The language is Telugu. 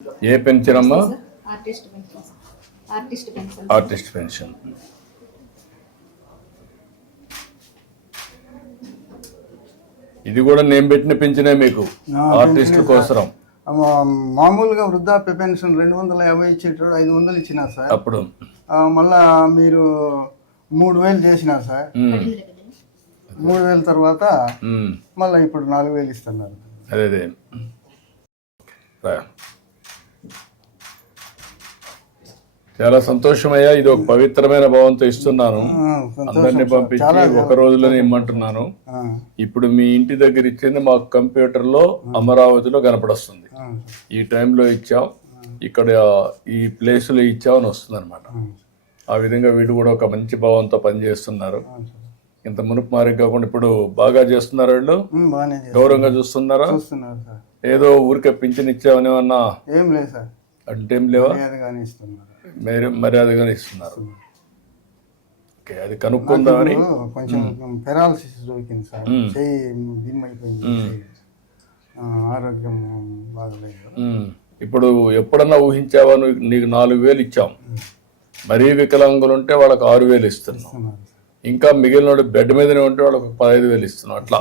ఏ పెన్షన్ అమ్మా? Artist pension. ఇది కూడా నేను పెట్టిన పెన్షనే మీకు, ఆర్టిస్టుల కోసం. మామూలుగా వృద్ధాప్య పెన్షన్ 250 ఇచ్చేటప్పుడు 500 ఇచ్చినారు సార్. అప్పుడు మళ్ళా మీరు 3000 చేసినారు సార్. 3000 తర్వాత మళ్ళీ ఇప్పుడు 4000 ఇస్తున్నారు. అదే చాలా సంతోషమయ్యా. ఇది ఒక పవిత్రమైన భావంతో ఇస్తున్నాను. అందరినీ పంపించి ఒక రోజులోనే ఇమ్మంటున్నాను. ఇప్పుడు మీ ఇంటి దగ్గర ఇచ్చింది మాకు కంప్యూటర్లో అమరావతిలో కనపడొస్తుంది. ఈ టైంలో ఇచ్చాం, ఇక్కడ ఈ ప్లేస్లో ఇచ్చామని వస్తుంది అనమాట. ఆ విధంగా వీడు కూడా ఒక మంచి భావంతో పనిచేస్తున్నారు. ఇంత మునుపు మారి కాకుండా ఇప్పుడు బాగా చేస్తున్నారు. వీళ్ళు గౌరవంగా చూస్తున్నారా? ఏదో ఊరికే పింఛన్ ఇచ్చామని అన్నా ఏం లేదు సార్, అంటే ఏం లేవా? మర్యాదగానే ఇస్తున్నారు. ఓకే, అది కనుక్కుందామని. కొంచెం పెరాలసిస్ దొరికింది సార్, చెయ్యి దిమ్మైపోయింది, ఆరోగ్యం బాగలేదు. ఇప్పుడు ఎప్పుడన్నా ఊహించావా? నీకు 4000 ఇచ్చాం, మరీ వికలాంగులు ఉంటే వాళ్ళకి 6000 ఇస్తున్నాం, ఇంకా మిగిలిన బెడ్ మీదనే ఉంటే వాళ్ళకి 15,000 ఇస్తున్నాం. అట్లా